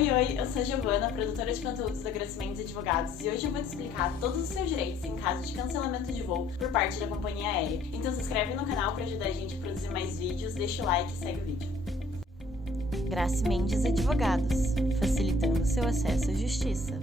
Oi, eu sou a Giovana, produtora de conteúdos da Grace Mendes Advogados, e hoje eu vou te explicar todos os seus direitos em caso de cancelamento de voo por parte da companhia aérea. Então se inscreve no canal para ajudar a gente a produzir mais vídeos, deixa o like e segue o vídeo. Grace Mendes Advogados, facilitando seu acesso à justiça.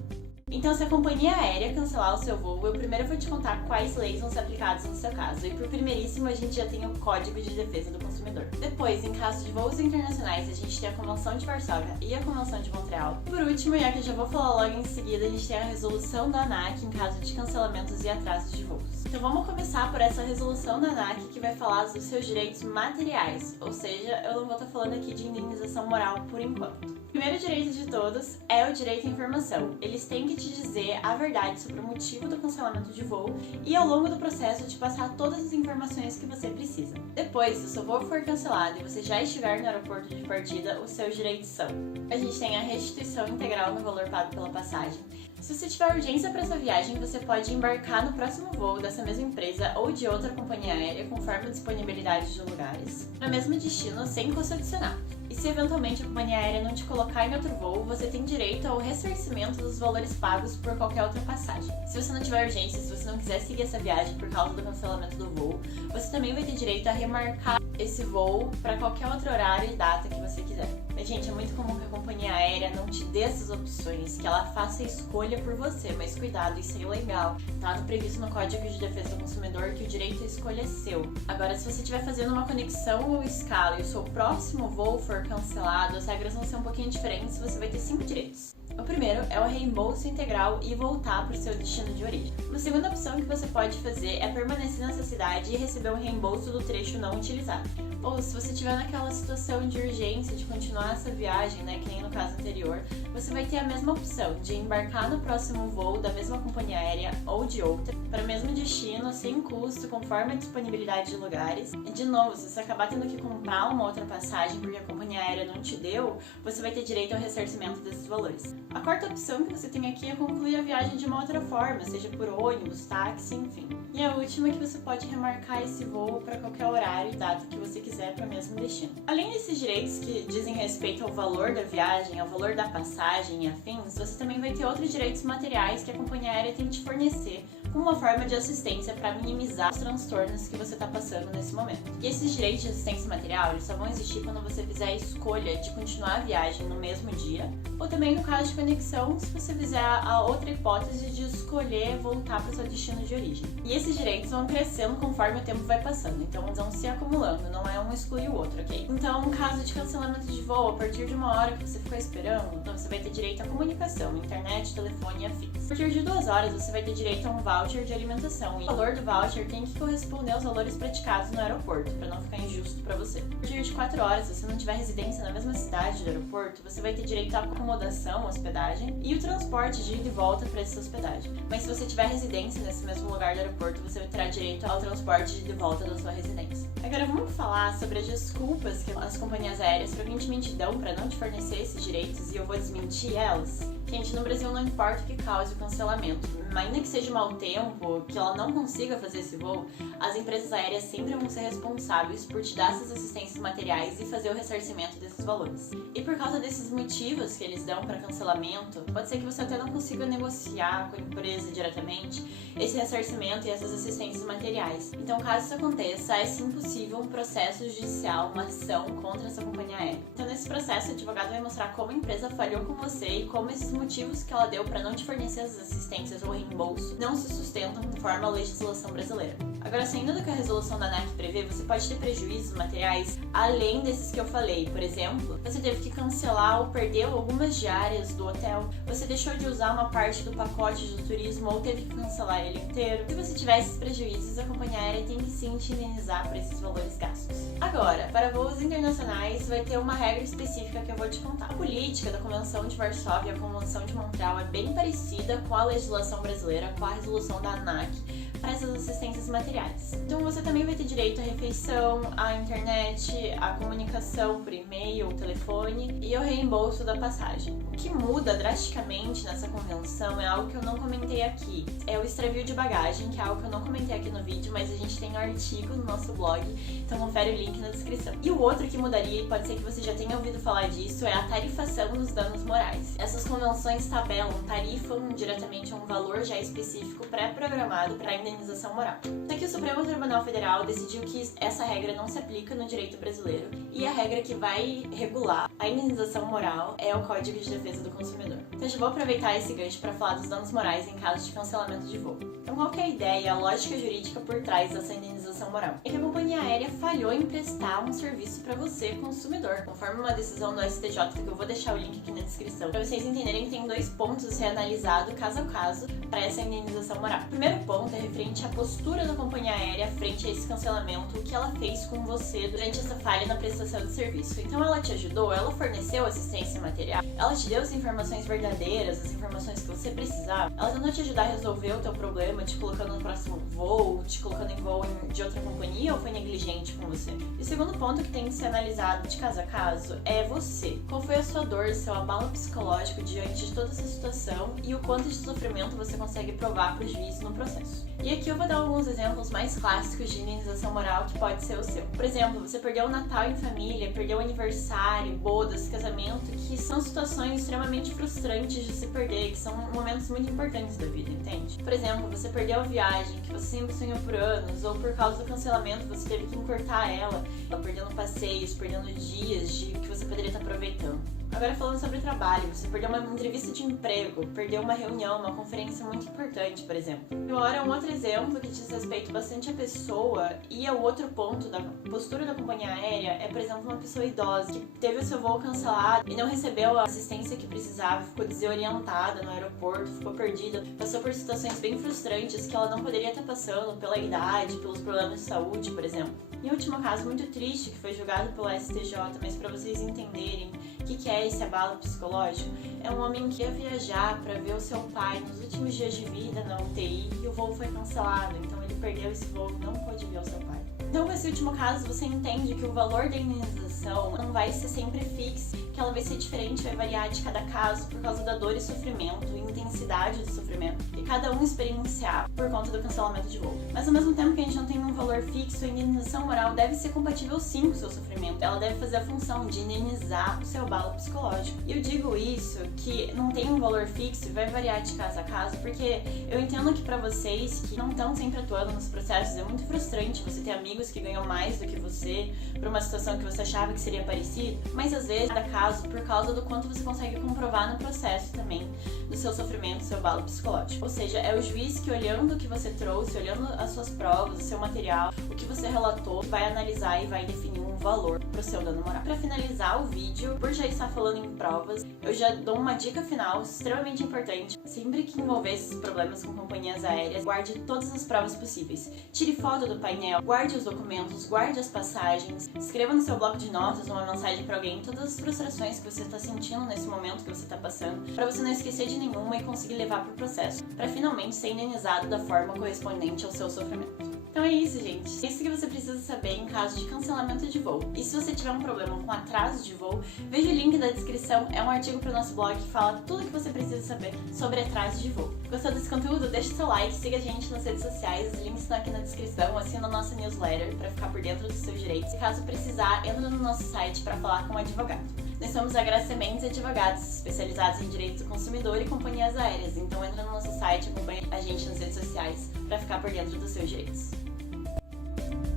Então, se a companhia aérea cancelar o seu voo, eu primeiro vou te contar quais leis vão ser aplicadas no seu caso. E por primeiríssimo, a gente já tem o Código de Defesa do Consumidor. Depois, em caso de voos internacionais, a gente tem a Convenção de Varsóvia e a Convenção de Montreal. Por último, e a que eu já vou falar logo em seguida, a gente tem a resolução da ANAC em caso de cancelamentos e atrasos de voos. Então vamos começar por essa resolução da ANAC que vai falar dos seus direitos materiais, ou seja, eu não vou estar falando aqui de indenização moral por enquanto. O primeiro direito de todos é o direito à informação. Eles têm que te dizer a verdade sobre o motivo do cancelamento de voo e ao longo do processo te passar todas as informações que você precisa. Depois, se o seu voo for cancelado e você já estiver no aeroporto de partida, os seus direitos são: a gente tem a restituição integral no valor pago pela passagem. Se você tiver urgência para essa viagem, você pode embarcar no próximo voo dessa mesma empresa ou de outra companhia aérea conforme a disponibilidade de lugares, para o mesmo destino sem custo adicional. E se eventualmente a companhia aérea não te colocar em outro voo, você tem direito ao ressarcimento dos valores pagos por qualquer outra passagem. Se você não tiver urgência, se você não quiser seguir essa viagem por causa do cancelamento do voo, você também vai ter direito a remarcar esse voo para qualquer outro horário e data que você quiser. Mas, gente, é muito comum que a companhia aérea não te dê essas opções, que ela faça a escolha por você, mas cuidado, isso é ilegal. Tá previsto no Código de Defesa do Consumidor que o direito à escolha é seu. Agora, se você estiver fazendo uma conexão ou escala e o seu próximo voo for cancelado, as regras vão ser um pouquinho diferentes, você vai ter 5 direitos. O primeiro é o reembolso integral e voltar para o seu destino de origem. Uma segunda opção que você pode fazer é permanecer nessa cidade e receber o reembolso do trecho não utilizado. Ou se você estiver naquela situação de urgência de continuar essa viagem, que nem no caso anterior, você vai ter a mesma opção de embarcar no próximo voo da mesma companhia aérea ou de outra, para o mesmo destino, sem custo, conforme a disponibilidade de lugares. E de novo, se você acabar tendo que comprar uma outra passagem porque a companhia aérea não te deu, você vai ter direito ao ressarcimento desses valores. A quarta opção que você tem aqui é concluir a viagem de uma outra forma, seja por ônibus, táxi, enfim. E a última é que você pode remarcar esse voo para qualquer horário e data que você quiser para o mesmo destino. Além desses direitos que dizem respeito ao valor da viagem, ao valor da passagem e afins, você também vai ter outros direitos materiais que a companhia aérea tem que te fornecer como uma forma de assistência para minimizar os transtornos que você está passando nesse momento. E esses direitos de assistência material, eles só vão existir quando você fizer a escolha de continuar a viagem no mesmo dia, ou também no caso de conexão, se você fizer a outra hipótese de escolher voltar para o seu destino de origem. E esses direitos vão crescendo conforme o tempo vai passando, então eles vão se acumulando, não é um exclui o outro, ok? Então, no caso de cancelamento de voo, a partir de uma hora que você ficou esperando, então você vai ter direito à comunicação, internet, telefone e afins. A partir de 2 horas, você vai ter direito a um voucher de alimentação, e o valor do voucher tem que corresponder aos valores praticados no aeroporto, para não ficar injusto para você. A partir de 4 horas, se você não tiver residência na mesma cidade do aeroporto, você vai ter direito à acomodação, hospedagem e o transporte de ida e volta para essa hospedagem. Mas se você tiver residência nesse mesmo lugar do aeroporto, você terá direito ao transporte de ida e volta da sua residência. Agora vamos falar sobre as desculpas que as companhias aéreas frequentemente dão para não te fornecer esses direitos, e eu vou desmentir elas. Gente, no Brasil não importa o que cause o cancelamento, ainda que seja mau tempo, que ela não consiga fazer esse voo, as empresas aéreas sempre vão ser responsáveis por te dar essas assistências materiais e fazer o ressarcimento desses valores. E por causa desses motivos que eles dão para cancelamento, pode ser que você até não consiga negociar com a empresa diretamente esse ressarcimento e essas assistências materiais. Então, caso isso aconteça, é sim possível um processo judicial, uma ação contra essa companhia aérea. Então, nesse processo, o advogado vai mostrar como a empresa falhou com você e como esses motivos que ela deu para não te fornecer as assistências ou reembolso não se sustentam conforme a legislação brasileira. Agora, saindo do que a resolução da ANAC prevê, você pode ter prejuízos materiais além desses que eu falei. Por exemplo, você teve que cancelar ou perdeu algumas diárias do hotel, você deixou de usar uma parte do pacote do turismo ou teve que cancelar ele inteiro. Se você tiver esses prejuízos, a companhia aérea tem que sim te indenizar por esses valores gastos. Agora, para voos internacionais, vai ter uma regra específica que eu vou te contar. A política da Convenção de Varsóvia e a Convenção de Montreal é bem parecida com a legislação brasileira, com a resolução da ANAC, para essas assistências materiais. Então você também vai ter direito à refeição, à internet, à comunicação por e-mail, telefone e ao reembolso da passagem. O que muda drasticamente nessa convenção é algo que eu não comentei aqui. É o extravio de bagagem, que é algo que eu não comentei aqui no vídeo, mas a gente tem um artigo no nosso blog, então confere o link na descrição. E o outro que mudaria, e pode ser que você já tenha ouvido falar disso, é a tarifação dos danos morais. Essas convenções tabelam, tarifam diretamente a um valor já específico pré-programado para a indenização moral. Só que o Supremo Tribunal Federal decidiu que essa regra não se aplica no direito brasileiro e a regra que vai regular a indenização moral é o Código de Defesa do Consumidor. Então eu já vou aproveitar esse gancho para falar dos danos morais em caso de cancelamento de voo. Então qual que é a ideia, a lógica jurídica por trás dessa indenização moral? É que a companhia aérea falhou em prestar um serviço para você, consumidor, conforme uma decisão do STJ, que eu vou deixar o link aqui na descrição, para vocês entenderem que tem 2 pontos a ser analisado caso a caso para essa indenização moral. O primeiro ponto é referente à postura da companhia aérea frente a esse cancelamento, o que ela fez com você durante essa falha na prestação de serviço. Então ela te ajudou, ela forneceu assistência material, ela te deu as informações verdadeiras, as informações que você precisava, ela tentou te ajudar a resolver o teu problema, te colocando no próximo voo, te colocando em voo de outra companhia, ou foi negligente com você? E o segundo ponto que tem que ser analisado de caso a caso é você. Qual foi a sua dor, seu abalo psicológico diante de toda essa situação e o quanto de sofrimento você consegue provar para o juiz no processo. E aqui eu vou dar alguns exemplos mais clássicos de indenização moral que pode ser o seu. Por exemplo, você perdeu o Natal em família, perdeu o aniversário, bodas, casamento, que são situações extremamente frustrantes de se perder, que são momentos muito importantes da vida, entende? Por exemplo, você perdeu a viagem, que você sempre sonhou por anos, ou por causa do cancelamento você teve que encurtar ela, perdendo passeios, perdendo dias que você poderia estar aproveitando. Agora falando sobre trabalho, você perdeu uma entrevista de emprego, perdeu uma reunião, uma conferência muito importante, por exemplo. E agora um outro exemplo que diz respeito bastante à pessoa e ao outro ponto da postura da companhia aérea é, por exemplo, uma pessoa idosa que teve o seu voo cancelado e não recebeu a assistência que precisava, ficou desorientada no aeroporto, ficou perdida, passou por situações bem frustrantes que ela não poderia estar passando pela idade, pelos problemas de saúde, por exemplo. E o último caso muito triste que foi julgado pelo STJ, mas para vocês entenderem o que é esse abalo psicológico, é um homem que ia viajar para ver o seu pai nos últimos dias de vida na UTI e o voo foi cancelado, então ele perdeu esse voo e não pôde ver o seu pai. Então, com esse último caso, você entende que o valor da indenização não vai ser sempre fixo, que ela vai ser diferente, vai variar de cada caso por causa da dor e sofrimento, e intensidade do sofrimento, que cada um experienciar por conta do cancelamento de voo. Mas ao mesmo tempo que a gente não tem um valor fixo, a indenização moral deve ser compatível sim com o seu sofrimento. Ela deve fazer a função de indenizar o seu abalo psicológico. E eu digo isso, que não tem um valor fixo e vai variar de caso a caso, porque eu entendo que pra vocês que não estão sempre atuando nos processos, é muito frustrante você ter amigos que ganham mais do que você por uma situação que você achava que seria parecida, mas às vezes cada caso por causa do quanto você consegue comprovar no processo também do seu sofrimento, do seu abalo psicológico. Ou seja, é o juiz que, olhando o que você trouxe, olhando as suas provas, o seu material, o que você relatou, vai analisar e vai definir um valor pro seu dano moral. Para finalizar o vídeo, por já estar falando em provas, eu já dou uma dica final extremamente importante. Sempre que envolver esses problemas com companhias aéreas, guarde todas as provas possíveis. Tire foto do painel, guarde os documentos, guarde as passagens, escreva no seu bloco de notas uma mensagem para alguém todas as frustrações que você está sentindo nesse momento que você está passando, para você não esquecer de nenhuma e conseguir levar pro processo, para finalmente ser indenizado da forma correspondente ao seu sofrimento. Então é isso, gente. É isso que você precisa saber em caso de cancelamento de voo. E se você tiver um problema com atraso de voo, veja o link da descrição. É um artigo para o nosso blog que fala tudo o que você precisa saber sobre atraso de voo. Gostou desse conteúdo? Deixa seu like, siga a gente nas redes sociais, os links estão aqui na descrição, assina a nossa newsletter para ficar por dentro dos seus direitos. E caso precisar, entra no nosso site para falar com um advogado. Nós somos a Graça Mendes Advogados, especializados em direitos do consumidor e companhias aéreas. Então entra no nosso site, acompanhe a gente nas redes sociais para ficar por dentro dos seus direitos.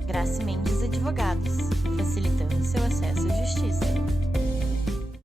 Graça Mendes Advogados, facilitando seu acesso à justiça.